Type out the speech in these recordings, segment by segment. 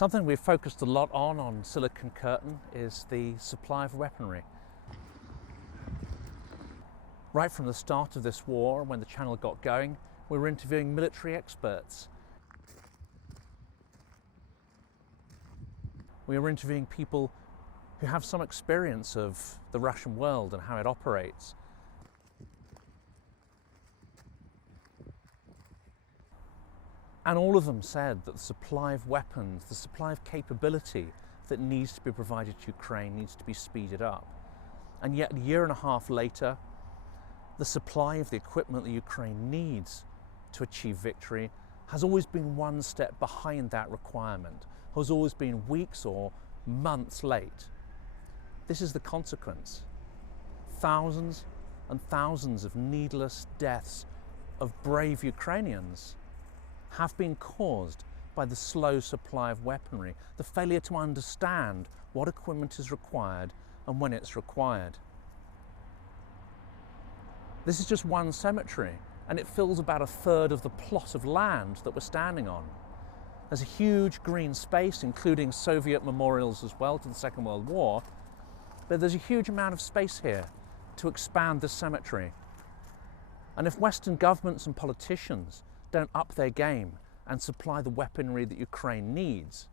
Something we've focused a lot on Silicon Curtain is the supply of weaponry. Right from the start of this war, when the channel got going, we were interviewing military experts. We were interviewing people who have some experience of the Russian world and how it operates. And all of them said that the supply of weapons, the supply of capability that needs to be provided to Ukraine needs to be speeded up. And yet, a year and a half later, the supply of the equipment that Ukraine needs to achieve victory has always been one step behind that requirement, has always been weeks or months late. This is the consequence. Thousands and thousands of needless deaths of brave Ukrainians have been caused by the slow supply of weaponry, the failure to understand what equipment is required and when it's required. This is just one cemetery, and it fills about a third of the plot of land that we're standing on. There's a huge green space, including Soviet memorials as well to the Second World War, but there's a huge amount of space here to expand this cemetery. And if Western governments and politicians don't up their game and supply the weaponry that Ukraine needs,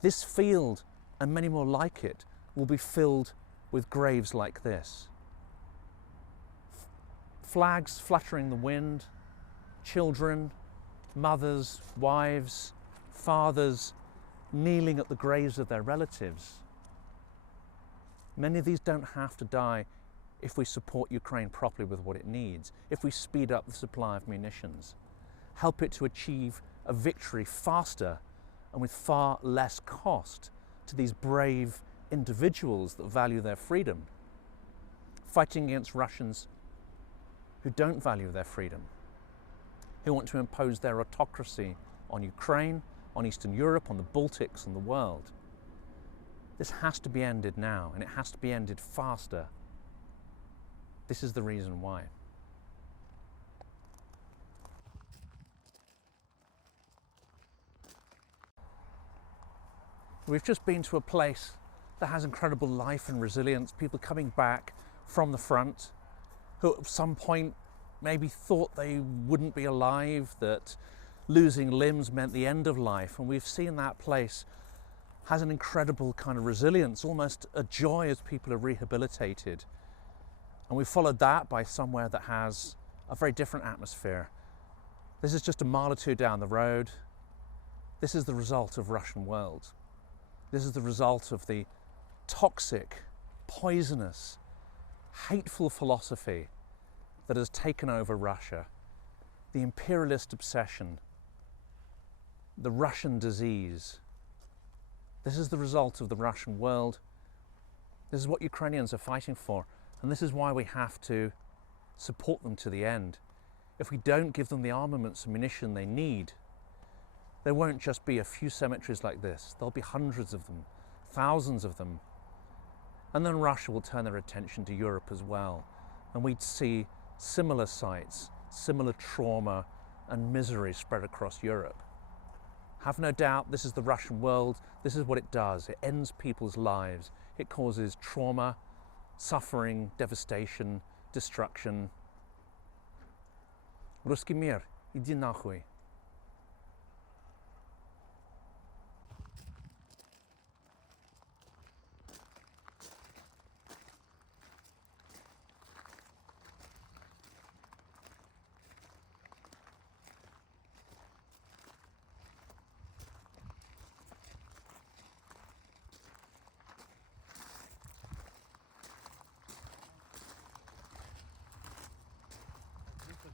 this field and many more like it will be filled with graves like this. Flags fluttering in the wind, children, mothers, wives, fathers kneeling at the graves of their relatives. Many of these don't have to die if we support Ukraine properly with what it needs, if we speed up the supply of munitions, help it to achieve a victory faster and with far less cost to these brave individuals that value their freedom, fighting against Russians who don't value their freedom, who want to impose their autocracy on Ukraine, on Eastern Europe, on the Baltics, and the world. This has to be ended now, and it has to be ended faster. This is the reason why. We've just been to a place that has incredible life and resilience, people coming back from the front who at some point maybe thought they wouldn't be alive, that losing limbs meant the end of life. And we've seen that place has an incredible kind of resilience, almost a joy as people are rehabilitated. And we followed that by somewhere that has a very different atmosphere. This is just a mile or two down the road. This is the result of Russian world. This is the result of the toxic, poisonous, hateful philosophy that has taken over Russia, the imperialist obsession, the Russian disease. This is the result of the Russian world. This is what Ukrainians are fighting for. And this is why we have to support them to the end. If we don't give them the armaments and munition they need, there won't just be a few cemeteries like this. There'll be hundreds of them, thousands of them. And then Russia will turn their attention to Europe as well. And we'd see similar sites, similar trauma and misery spread across Europe. Have no doubt, this is the Russian world. This is what it does. It ends people's lives. It causes trauma, suffering, devastation, destruction. Русский мир, иди нахуй.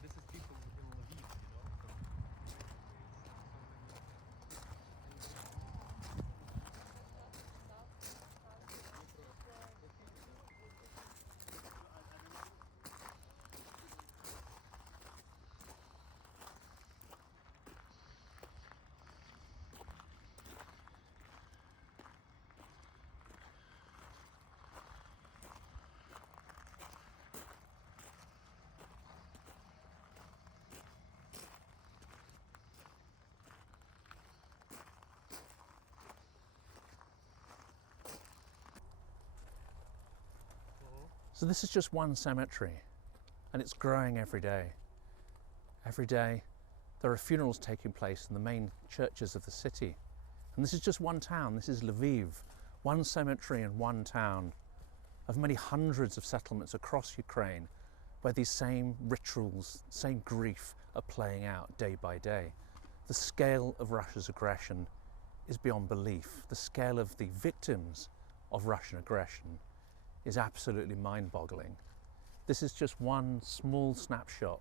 This is people in Lviv, you know. So this is just one cemetery, and it's growing every day. Every day there are funerals taking place in the main churches of the city. And this is just one town, this is Lviv, one cemetery in one town of many hundreds of settlements across Ukraine where these same rituals, same grief are playing out day by day. The scale of Russia's aggression is beyond belief. The scale of the victims of Russian aggression is absolutely mind-boggling. This is just one small snapshot,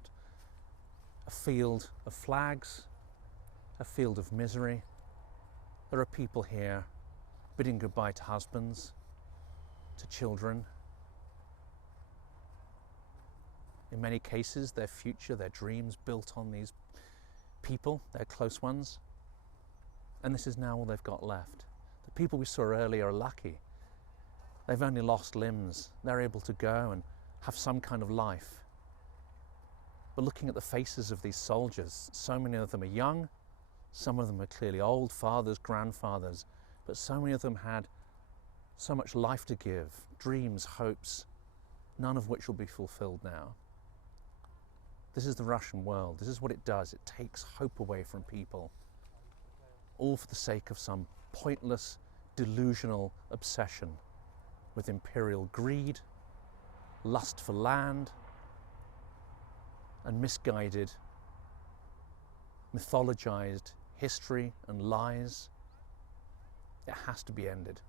a field of flags, a field of misery. There are people here bidding goodbye to husbands, to children. In many cases, their future, their dreams built on these people, their close ones. And this is now all they've got left. The people we saw earlier are lucky. They've only lost limbs. They're able to go and have some kind of life. But looking at the faces of these soldiers, so many of them are young, some of them are clearly old, fathers, grandfathers, but so many of them had so much life to give, dreams, hopes, none of which will be fulfilled now. This is the Russian world. This is what it does. It takes hope away from people, all for the sake of some pointless, delusional obsession with imperial greed, lust for land, and misguided, mythologized history and lies. It has to be ended.